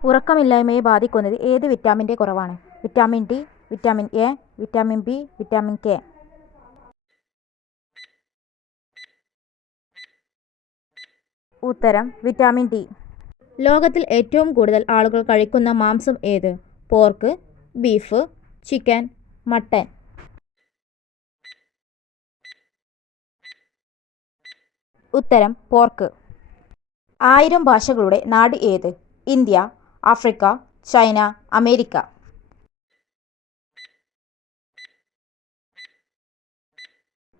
ഉറക്കമില്ലായ്മയെ ബാധിക്കുന്നത് ഏത് വിറ്റാമിന്റെ കുറവാണ്? Vitamin D vitamin A vitamin B vitamin K. ഉത്തരം വിറ്റാമിൻ ഡി. ലോകത്തിൽ ഏറ്റവും കൂടുതൽ ആളുകൾ കഴിക്കുന്ന മാംസം ഏത്? Pork beef chicken mutton. ഉത്തരം പോർക്ക്. ആയിരം ഭാഷകളുടെ നാട് ഏത്? India Africa China America.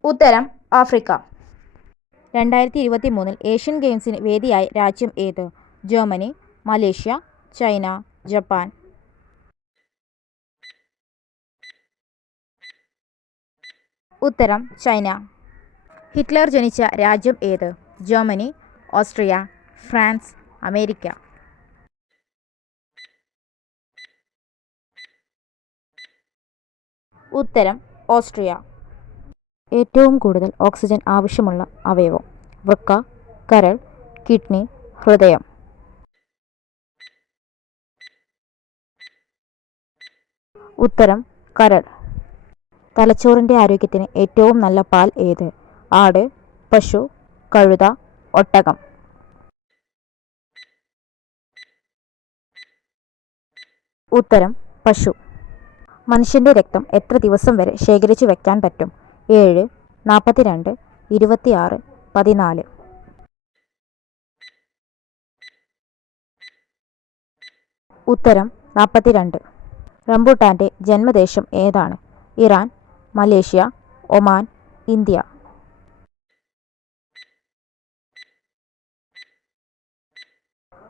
ഉത്തരം ആഫ്രിക്ക. രണ്ടായിരത്തി ഇരുപത്തി മൂന്നിൽ ഏഷ്യൻ ഗെയിംസിന് വേദിയായ രാജ്യം ഏത്? Germany Malaysia China Japan. ഉത്തരം ചൈന. ഹിറ്റ്ലർ ജനിച്ച രാജ്യം ഏത്? Germany Austria France America. ഉത്തരം ഓസ്ട്രിയ. ഏറ്റവും കൂടുതൽ ഓക്സിജൻ ആവശ്യമുള്ള അവയവം വൃക്ക കരൾ കിഡ്നി ഹൃദയം. ഉത്തരം കരൾ. തലച്ചോറിന്റെ ആരോഗ്യത്തിന് ഏറ്റവും നല്ല പാൽ ഏത്? ആട് പശു കഴുത ഒട്ടകം. ഉത്തരം പശു. മനുഷ്യന്റെ രക്തം എത്ര ദിവസം വരെ ശേഖരിച്ചു വെക്കാൻ പറ്റും? ഏഴ് നാൽപ്പത്തിരണ്ട് ഇരുപത്തിയാറ് പതിനാല്. ഉത്തരം നാൽപ്പത്തിരണ്ട് റംബൂട്ടാന്റെ ജന്മദേശം ഏതാണ്? Iran Malaysia Oman India.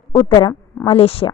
ഉത്തരം മലേഷ്യ.